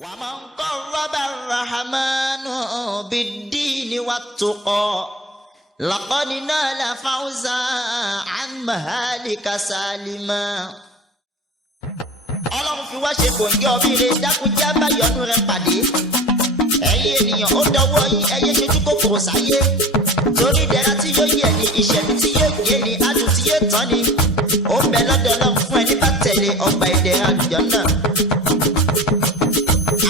ومن قرب الرحمن بالدين والتقى لقد نال فوزا عن مهالك سالما. Ọlọ́run fi wá ṣe kòǹgẹ́ ọbíire dákúnjẹ́ báyọ̀nù rẹ̀ pàdé. Ẹ̀yin ènìyàn ó dọwọ́ yín ẹyẹ ṣojú kòkòrò sáyé. Torí ìdẹ̀ra tí yóò yẹ ni ìṣẹ̀mí tí yóò gé ni adùn tí yóò tán ni. Ó ń bẹ lọ́dọ̀ Ọlọ́run fún ẹni bá tẹ̀lé ọgbà ìdẹ̀ra àlùjánnà.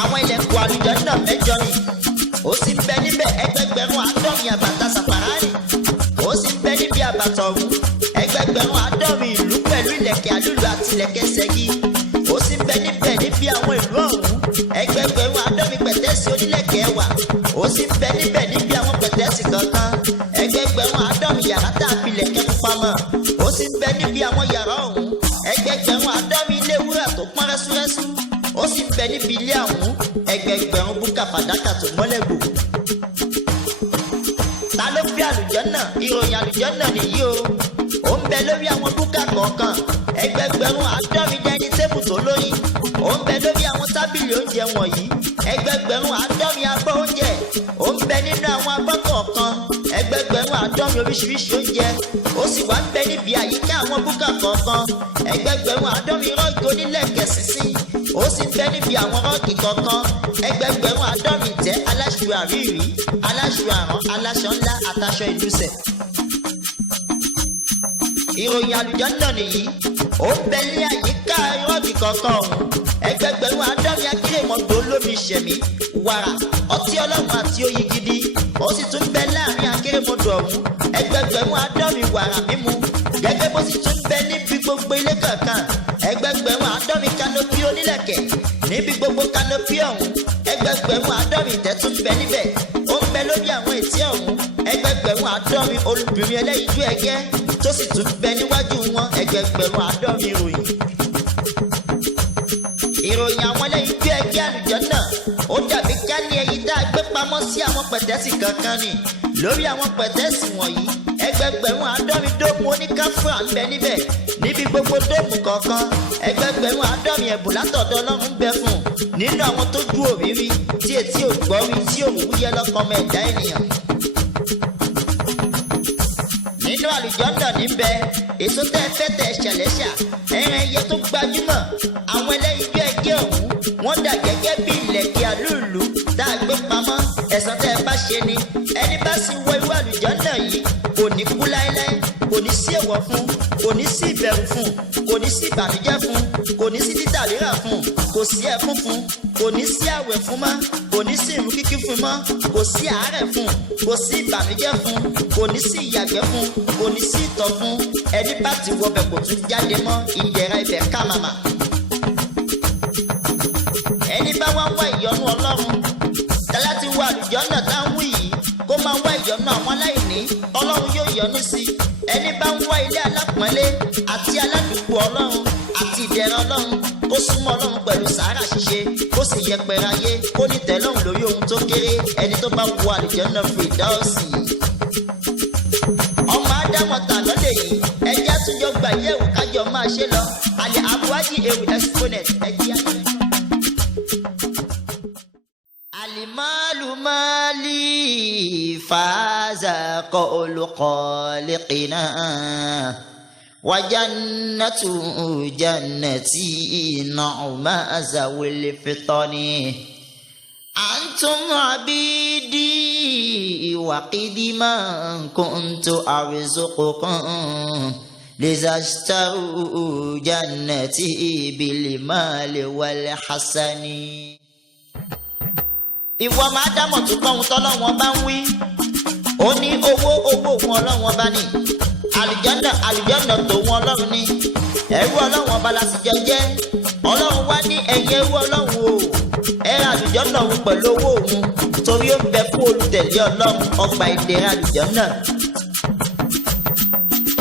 Àwọn ilẹ̀kùn àlùjánnà mẹ́jọ ni. Ó sì ń bẹ níbẹ̀ ẹgbẹgbẹ̀rún àádọ́rin àbàtà sàfàránì. Ó sì ń bẹ níbi àbàtà ọ̀hún ẹgbẹgbẹ̀rún àádọ́rin ìlú pẹ̀lú ìlẹ̀kẹ̀ àlùlù àti ìlẹ̀kẹ̀ ṣẹ́gi. Ó sì ń bẹ níbẹ̀ níbi àwọn ìlú ọ̀hún ẹgbẹgbẹ̀rún àádọ́rin pẹ̀tẹ́sì onílẹ̀kẹ̀ ẹwà. Ó sì ń bẹ níbẹ̀ níbi àwọn pẹ̀tẹ́sì kankan ẹgbẹgbẹ̀rún àádọ́rin yàrá tá a fi ìlẹ̀kẹ̀ pupa mọ̀. Ó sì ń bẹ níbi àwọn yàrá ọ̀hún ẹgbẹgbẹ̀rún àádọ́rin ilé wúrà tó pọ́n rẹ́súrẹ́sú. Ó sì ń bẹ níbi ilé ọ̀hún ẹgbẹgbẹ̀rún búkà fàdákà tó mọ́lẹ̀ gbò. Ta ló fi àlùjánnà? Ìròyìn àlùjánnà nìyí o. Ó ń bẹ lórí àwọn búkà kọ̀ọ̀kan ẹgbẹgbẹ̀rún àádọ́rin dẹ́ni tébù tó lóyin. Ó ń bẹ lórí àwọn tábìlì oúnjẹ wọ̀nyí ẹgbẹgbẹ̀rún àádọ́rin abọ́ oúnjẹ. Ó ń bẹ nínú àwọn abọ́ kọ̀ọ̀kan ẹgbẹgbẹ̀rún àádọ́rin oríṣiríṣi oúnjẹ. Ó sì wá ń bẹ níbi àyíká àwọn búkà kọ̀ọ̀kan ẹgbẹgbẹ̀rún àádọ́rin rọ́ọ̀gì onílẹ̀kẹ̀ sínsín. Ó sì ń bẹ níbi àwọn rọ́ọ̀gì kọ̀ọ̀kan ẹgbẹgbẹ̀rún àádọ́rin ìtẹ́ aláṣọ àríìrí aláṣọ àrán aláṣọ ńlá àtàṣọ ìlúsẹ̀. Ìròyìn àlùjánnà nìyí. Ó ń bẹ ní àyíká rọ́ọ̀gì kọ̀ọ̀kan ọ̀hún ẹgbẹgbẹ̀rún àádọ́rin akérèmọdò olómi ìṣẹ̀mí wàrà ọtí ọlọ́run àti oyin gidi. Ó sì tún bẹ láàrin akérèmọdò ọ̀hún ẹgbẹgbẹ̀rún àádọ́rin wàrà mímu gẹ́gẹ́ bó sì tún bẹ níbi gbogbo ilé kankan ẹgbẹgbẹ̀rún àádọ́rin kanopi onílẹ̀kẹ̀ níbi gbogbo kanopi ọ̀hún ẹgbẹgbẹ̀rún àádọ́rin ìtẹ́ tún bẹ níbẹ̀. Ó ń bẹ lórí àwọn etí ọ̀hún ẹgbẹgbẹ̀rún àádọ́rin olùbìnrin ẹlẹ́yinjú ẹgẹ́ tó sì tún bẹ níwájú wọn ẹgbẹgbẹ̀rún àádọ́rin ìròyìn. Ìròyìn àwọn ẹlẹ́yinjú ẹgẹ́ àlùjánnà ó dàbí ká ní ẹyin tá a gbé pamọ́ sí àwọn pẹ̀tẹ́sì kankan ni. Lórí àwọn pẹ̀tẹ́sì wọ̀nyí ẹgbẹgbẹ̀rún àádọ́rin dóòmù oníkáfíà ń bẹ níbẹ̀. Níbi gbogbo dóòmù kọ̀ọ̀kan ẹgbẹgbẹ̀rún àádọ́rin ẹ̀bùn látọ̀dọ̀ Ọlọ́run ń bẹ fún nínú àwọn tó ju òrírí tí etí ò gbọ́ rí tí òwú yẹ lọ́kàn ọmọ ẹ̀dá ènìyàn. Nínú àlùjánnà níbẹ̀ èso tẹ́ fẹ́ tẹ́ ṣẹlẹ́ṣà ẹran ẹyẹ tó gbajúmọ̀. Àwọn ẹlẹ́yinjú ẹgẹ́ ọ̀hún wọ́n dà gẹ́gẹ́ bí ìlẹ̀kẹ̀ àlúùlù tá a gbé pamọ́. Ẹ̀san tẹ́ ẹ bá ṣe ni ẹni bá sì wọ irú àlùjánnà yìí kò ní kú láéláé, kò ní sí èèwọ̀ fún, kò ní sí ìbẹ̀rù fún, kò ní sí ìbànújẹ́ fún, kò ní sí títà rírà fún, kò sí ẹkún fún, kò ní sí àwẹ̀ fún mọ́, kò ní sí ìrun kíkí fún mọ́, kò sí àárẹ̀ fún, kò sí ìbànújẹ́ fún, kò ní sí ìyàgbẹ́ fún, kò ní sí ìtọ̀ fún. Ẹni bá ti wọbẹ̀ kò tún jáde mọ́, ìdẹ̀ra ibẹ̀ ká màmá. Ẹni bá wá wá ìyọ́nú Ọlọ́run tẹ́lá ti wọ àlùjánnà tá ń wí yìí kó máa wá ìyọ́nú àwọn aláìní Ọlọ́run yóò yọ́nú sí. Ẹni bá ń wá ilé alápọ̀nlé àti aládùúgbò Ọlọ́run àti ìdẹ̀ra Ọlọ́run kó súnmọ́ Ọlọ́run pẹ̀lú sàárà ṣíṣe kó sì yẹpẹrẹ ayé kó ní tẹ́lọ́rùn lórí ohun tó kéré. Ẹni tó bá wọ àlùjánnà Fírdàùsì. Ọmọ Ádámọ̀ tà lọ́lẹ̀ yìí ẹjẹ́ àtúnjọ gbà yẹ̀wò kájọ máa ṣe lọ. Àlẹ́ àbúwájì ewu exponent ẹjẹ́ ayé. Alimalu mali faza qawlu khaliqina wa jannatu jannati na'ma zawil fitani antum abidi wa qidiman kuntu arzuqukum lizashtaru jannati bil mali wal hasani. Ìwọ máa dámọ̀ tó gbọ́ ohun tọ́lọ́wọ́n bá ń wí. Ó ní owó wọn Ọlọ́wọ́n bá ní. Àlùjánnà tó wọn Ọlọ́run ní. Ẹrú Ọlọ́wọ́n bá la sì jọ jẹ́. Ọlọ́run wá ní ẹ̀yin ẹrú Ọlọ́run o. Ẹ ra àlùjánnà òun pẹ̀lú owó òun torí ó ń bẹ fún olùtẹ̀lé Ọlọ́run ọgbà ìdẹ̀ra àlùjánnà.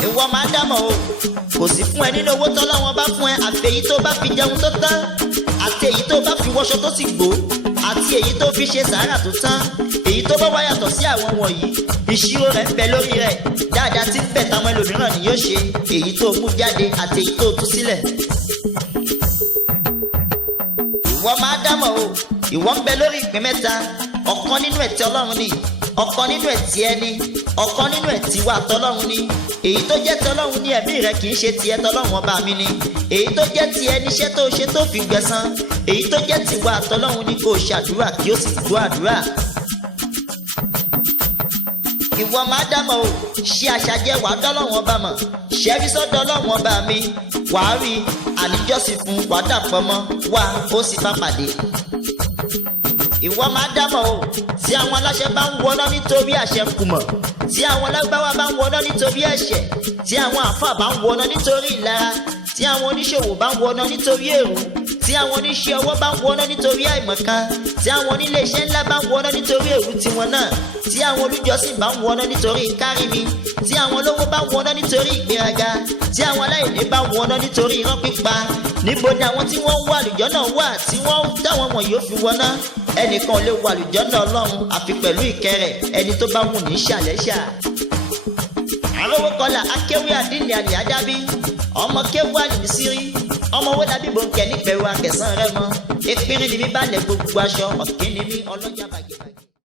Ìwọ máa dámọ̀ o. Kò sí fún ẹ nínú owó tọ́lọ́wọ́n bá fún ẹ àfi èyí tó bá fi jẹun tó tán àti èyí tó bá fi wọṣọ tó sì gbó àti èyí tó fi ṣe sàárà tó tán. Èyí tó bá wá yàtọ̀ sí àwọn wọ̀nyí ìṣirò rẹ̀ ń bẹ lórí rẹ̀. Dáadáa tí ń bẹ táwọn ẹlòmíràn ni yóò ṣe èyí tó mú jáde àti èyí tó tú sílẹ̀. ìwọ máa dámọ̀ o ìwọ ń bẹ lórí ìpín mẹ́ta ọ̀kan nínú ẹ̀ tí Ọlọ́run ni ọ̀kan nínú ẹ̀ tí ẹni ọ̀kan nínú ẹ̀ tí wà tọ́lọ́run ni èyí tó jẹ́ tọ́lọ́run ní ẹ̀mí rẹ kì í ṣe tiẹ̀ tọ́lọ́run ọba mi ni èyí tó jẹ́ tiẹ̀ níṣẹ́ tó ṣe tó fi gbẹ̀san èyí tó jẹ́ tiwa tọ́lọ́run ni kò ṣàdúrà kí ó sì gbọ́ àdúrà. ìwọ máa dámọ̀ o ṣe àṣàjẹ wàá dọ́lọ́run ọba mọ̀ ṣẹ́rí sọ́dọ̀ Ọlọ́run ọba mi wàá rí àníjọ́sìn fún wàá dàpọ̀ mọ́ wá ó sì bá pàdé. ìwọ máa dámọ̀ o tí àwọn aláṣẹ bá ń wọná nítorí àṣẹ kùmọ̀ tí àwọn lágbáwá bá ń wọná nítorí ẹ̀ṣẹ̀ tí àwọn àáfàá bá ń wọná nítorí ìlara tí àwọn oníṣòwò bá ń wọná nítorí èrú tí àwọn oníṣẹ́ ọwọ́ bá ń wọná nítorí àìmọ̀kan tí àwọn onílé iṣẹ́ ńlá bá ń wọná nítorí èrú tiwọn náà tí àwọn olùjọ́sìn bá ń wọná nítorí kárìmí tí àwọn olówó bá ń wọná nítorí ìgbéraga tí àwọn aláìní bá ń wọná nítorí irọ́ pípa níbo ni àwọn tí wọ́n ń wá àlùjànnà wà tí wọ́n táwọn wọ̀nyí ó fi wọná ẹnìkan ò lè wọ àlùjànnà Ọlọ́run àfi pẹ̀lú ìkẹ́ rẹ̀ ẹni tó bá wù ní ṣàlẹ́ṣà. àrówó kọlà akéwì àdínlẹ̀ àlè àdábí ọmọ kéwù àlìmísírí ọmọ owó dàbí bòńkẹ́ nípẹ̀rù akẹsàn rẹ mọ́ ìpínrín ni mi bá lẹ̀ gbogbo aṣọ ọ̀kín ni mi ọlọ́jà bàgẹ́bàgẹ́.